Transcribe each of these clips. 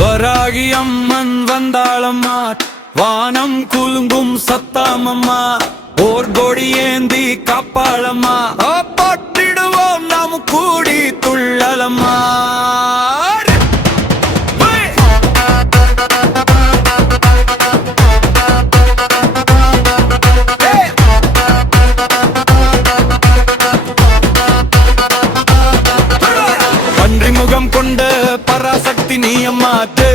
வராகி அம்மன் வந்தாளம்மா, வானம் குலுங்கும் சத்தாமம்மா, ஓர் கொடி ஏந்தி காப்பாளம்மா, பாட்டிடுவோம் நாம் கூடி துள்ளலம்மா. முகம் கொண்ட பராசக்தி நீ அம்மாட்டு,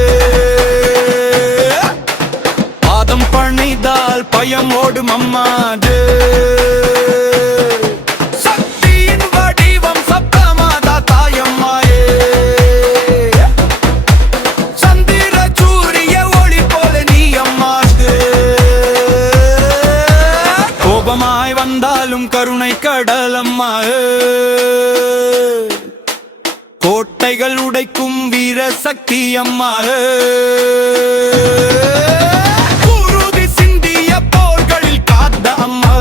பாதம் பணிதால் பயம் ஓடும் அம்மாடு. சக்தியின் வடிவம் சப்தமாதா தாயம்மாயே, சந்திர சூரிய ஒளி போல நீ அம்மாடு. கோபமாய் வந்தாலும் கருணை கடலம்மாயே, கோட்டைகள் உடைக்கும் வீர சக்தி அம்மா. குருதி சிந்திய போர்களில் காத்த அம்மா,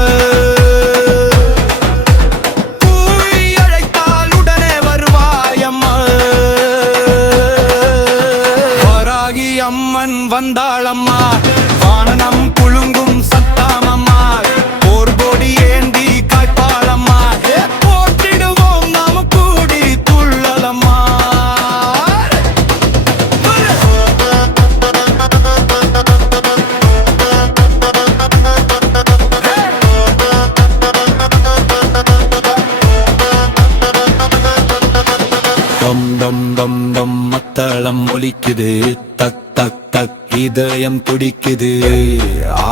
கூவி அழைத்தால் உடனே வருவாய் அம்மா. வராகி அம்மன் வந்தாளம்மா, வானம் குலுங்கும் சத்தாமம்மா, போர் கொடி ஏந்தி காய்ப்பாளம்மா, போற்றிடுவோம் நாம கூடி துள்ளலம்மா. டம் டம் டம் டம் மத்தளம் ஒலிக்குது, தக் தக் தக் இதயம் துடிக்குது,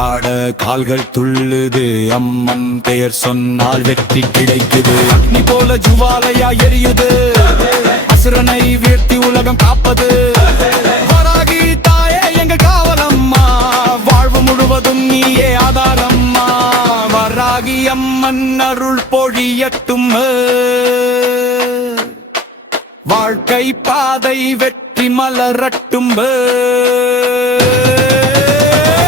ஆட கால்கள் துள்ளுது, அம்மன் பெயர் சொன்னால் வெற்றி கிடைக்குது. அக்னி போல ஜுவாலையா எரியுது, அசுரனை வீழ்த்தி உலகம் காப்பது. வராகி தாயே எங்க காவலம்மா, வாழ்வு முழுவதும் நீயே ஆதாரம்மா. வராகி அம்மன் அருள் பொழியட்டும், வாழ்க்கை பாதை வெற்றி மலரட்டும்.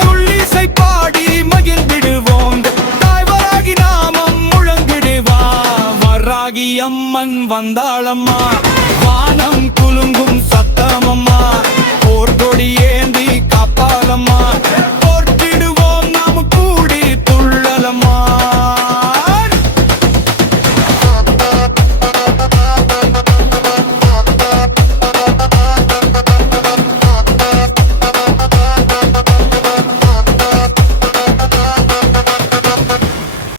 உள்ளிசை பாடி மகிழ்ந்திடுவோம், தாய் வராகி நாமம் முழங்கிடுவா. வராகி அம்மன் வந்தாளம்மா, வானம் குலுங்கும் சத்தமம்மா, போர் கொடி ஏந்தி காப்பாளம்மா,